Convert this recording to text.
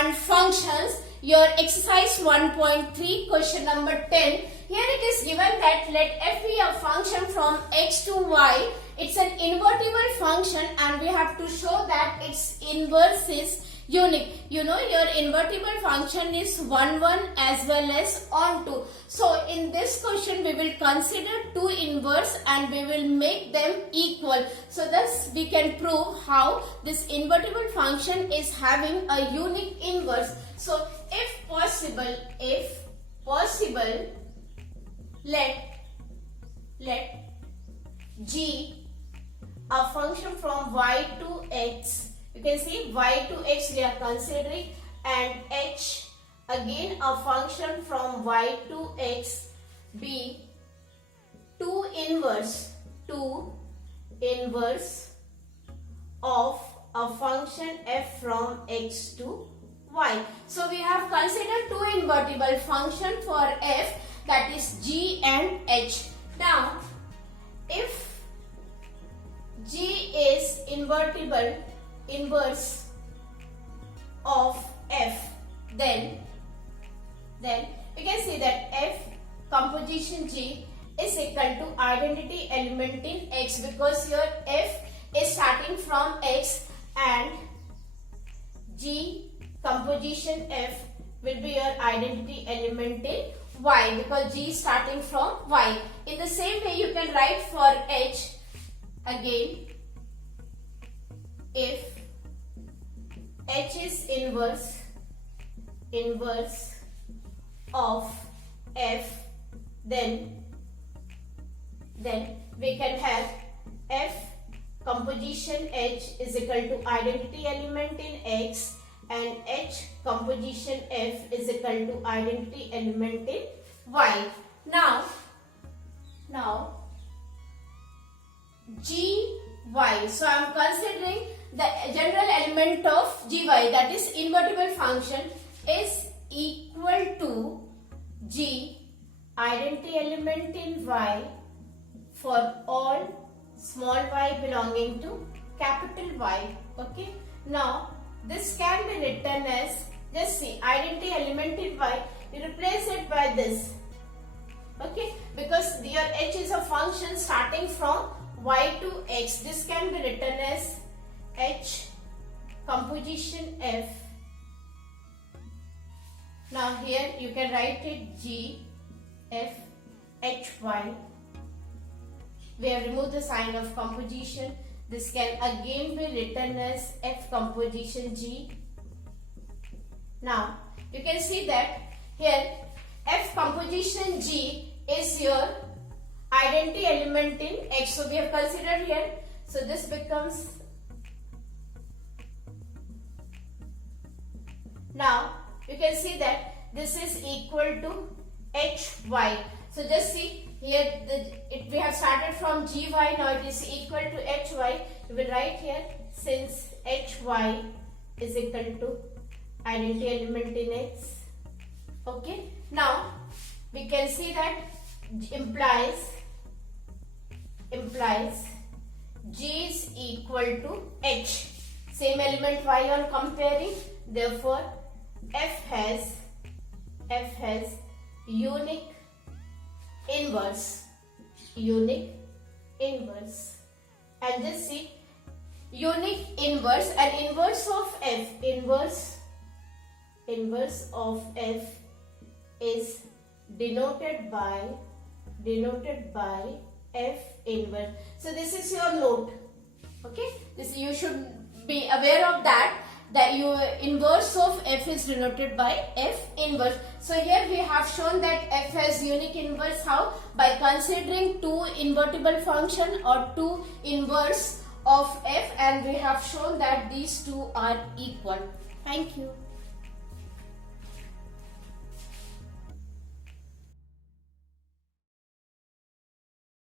and functions, your exercise 1.3 question number 10. Here it is given that let f be a function from x to y. It's an invertible function and we have to show that its inverse is unique. You know your invertible function is 1 1 as well as onto. So in this question we will consider two inverse and we will make them equal. So thus we can prove how this invertible function is having a unique inverse. So if possible, let g a function from y to x. You can see y to x we are considering, and h again a function from y to x be two inverse of a function f from x to y. So we have considered two invertible function for f, that is g and h. Now if g is inverse of f, then we can see that f composition g is equal to identity element in x, because your f is starting from x and g composition f will be your identity element in y, because g is starting from y. In the same way you can write for h again, if h is inverse of f, then we can have f composition h is equal to identity element in x and h composition f is equal to identity element in y. Now gy, so I am considering the general element of gy, that is invertible function, is equal to g identity element in y for all small y belonging to capital Y. Okay. Now this can be written as, just see, identity element in y, you replace it by this. Okay, because your h is a function starting from y to x. This can be written as h composition f. Now here you can write it g f h y. We have removed the sign of composition. This can again be written as f composition g. Now you can see that here f composition g is your identity element in x. So we have considered here. So this becomes, now you can see that this is equal to hy. So just see here, we have started from gy, now it is equal to hy. We will write here, since hy is equal to identity element in x. Okay. Now we can see that implies g is equal to h. Same element y on comparing. Therefore f has unique inverse, and just see, unique inverse and inverse of f, inverse of f is denoted by f inverse. So this is your note. Okay, this you should be aware of that your inverse of f is denoted by f inverse. So here we have shown that f has unique inverse. How? By considering two invertible function or two inverse of f, and we have shown that these two are equal. Thank you.